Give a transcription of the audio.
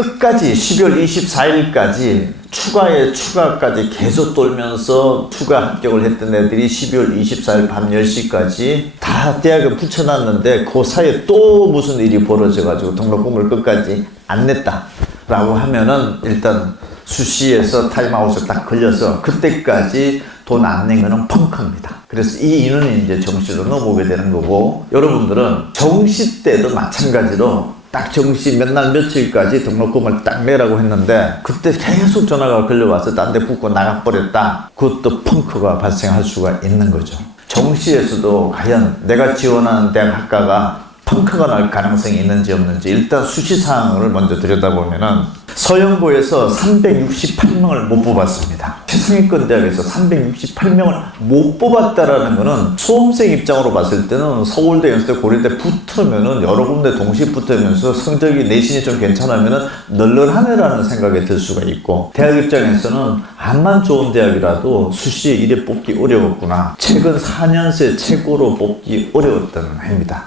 끝까지 12월 24일까지 추가에 추가까지 계속 돌면서 추가 합격을 했던 애들이 12월 24일 밤 10시까지 다 대학에 붙여놨는데 그 사이에 또 무슨 일이 벌어져가지고 등록금을 끝까지 안 냈다 라고 하면은 일단 수시에서 타임아웃에 딱 걸려서 그때까지 돈 안 낸 거는 펑크입니다. 그래서 이 인원이 이제 정시로 넘어오게 되는 거고 여러분들은 정시 때도 마찬가지로 딱 정시 몇 날 며칠까지 등록금을 딱 내라고 했는데 그때 계속 전화가 걸려와서 딴 데 붙고 나가버렸다. 그것도 펑크가 발생할 수가 있는 거죠. 정시에서도 과연 내가 지원하는 대학 학과가 펑크가 날 가능성이 있는지 없는지 일단 수시사항을 먼저 들여다보면은 서영고에서 368명을 못 뽑았습니다. 최상위권 대학에서 368명을 못 뽑았다라는 거는 수험생 입장으로 봤을 때는 서울대, 연세대, 고려대 붙으면은 여러 군데 동시에 붙으면서 성적이 내신이 좀 괜찮으면은 널널하네라는 생각이 들 수가 있고 대학 입장에서는 암만 좋은 대학이라도 수시에 이래 뽑기 어려웠구나. 최근 4년 새 최고로 뽑기 어려웠다는 해입니다.